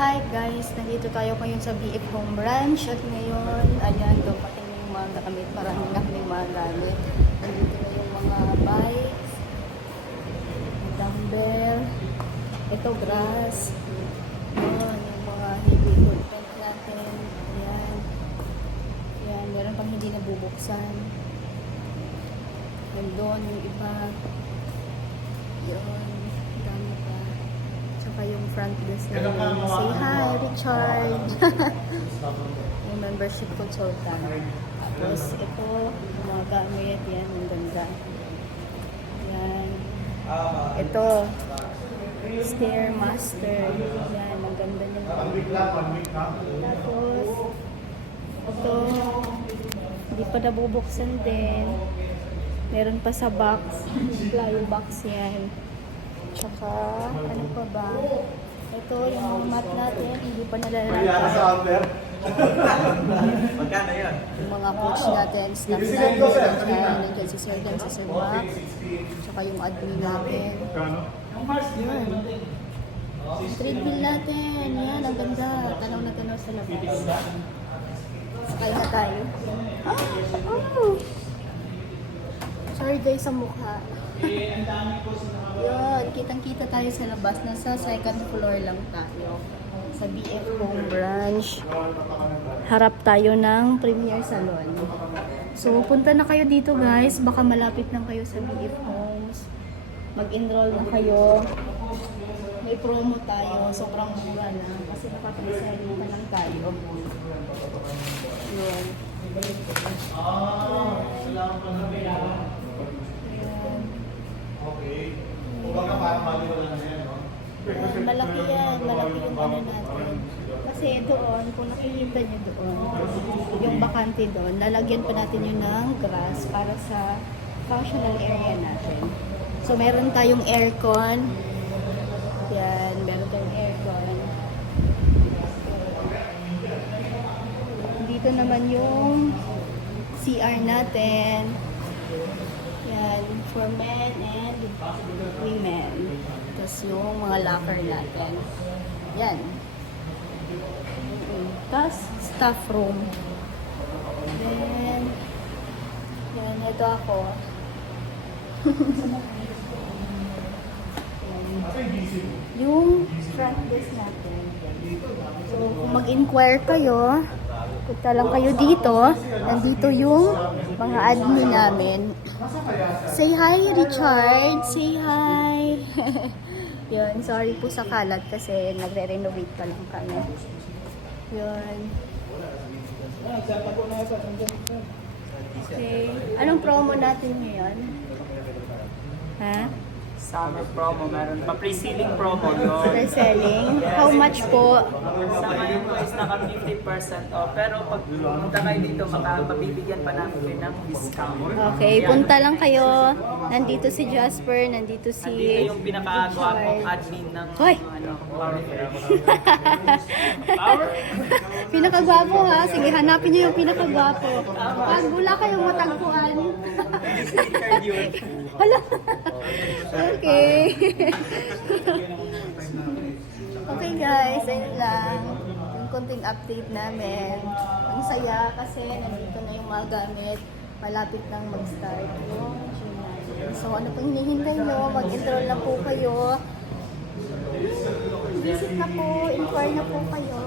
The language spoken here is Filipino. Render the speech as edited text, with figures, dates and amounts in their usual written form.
Hi guys, nandito tayo ngayon sa BF Home Branch at ngayon, ayan, dumating na yung mga gamit, marami na kaming mga gamit. Nandito na yung mga bikes, dumbbell, ito grass, yun, yung mga heavy equipment natin, ayan, ayan, meron pang hindi nabubuksan, nandun yung iba, yun, dami pa. Tsaka yung front desk namin. Say hi, Richard! Yung membership consultant. Tapos ito, yung mga gamit, yan, ang ganda. Yan. Ito, Stairmaster. Yan, ang ganda niya. Tapos, ito, hindi pa nabubuksan din. Meron pa sa box. Flyer box yan. Tsaka, ano pa ba? Ito, yung mat natin, hindi pa nalalagay. Magkano yun? Yung mga coach natin, staff natin, nandiyan si Sir Dan, si Sir Max, tsaka yung admin natin. Yun. Yung treadmill natin, yan, ang ganda. Tanaw na tanaw sa labas. Sakay na tayo. Oh! Sorry guys sa mukha. Yun, kitang-kita tayo sa labas. Nasa second floor lang tayo. Sa BF Home Branch. Harap tayo ng Premier Salon. So, punta na kayo dito guys. Baka malapit lang kayo sa BF Homes. Mag-enroll na kayo. May promo tayo. Sobrang mura lang. Kasi nakapag-sell na lang tayo. Yun. Okay. Kumbaga parang maliwala na yan, no? Malaki yan, malaki yung ano natin. Kasi doon, kung nakikita nyo doon, yung bakante doon, lalagyan pa natin yun ng grass para sa functional area natin. So, meron tayong aircon. Yan, meron tayong aircon. Dito naman yung CR natin. Yan, for men and women. Tapos yung mga locker natin. Yan. Tapos, staff room. Then, yan, ito ako. Yung front desk natin. So, kung mag-inquire kayo, punta lang kayo dito. Nandito yung mga admin namin. Say hi, Richard! Say hi! Yun, sorry po sa kalat kasi nagre-renovate pa lang kami. Yun. Okay. Anong promo natin ngayon? Ha? Summer promo, meron pa pre-selling promo yun. Pre-selling? How much po? Sa ngayon po is naka 50% off, pero pag pumunta kayo dito, mabibigyan pa namin kayo ng discount. Okay, punta lang kayo. Nandito si Jasper, nandito si... Nandito yung pinaka-gwapong admin ng Hoy! ano, Pinakagwapo ha? Sige, hanapin niyo yung pinakagwapo. Pag wala kayong matagpuan. Hala! Okay. Okay guys, ayun lang. Yung konting update namin. Ang saya kasi nandito na yung mga gamit. Malapit nang mag-start yung gym natin. So ano pang hinihintay nyo? Mag-enroll na po kayo. Visit na po, inquire na po kayo.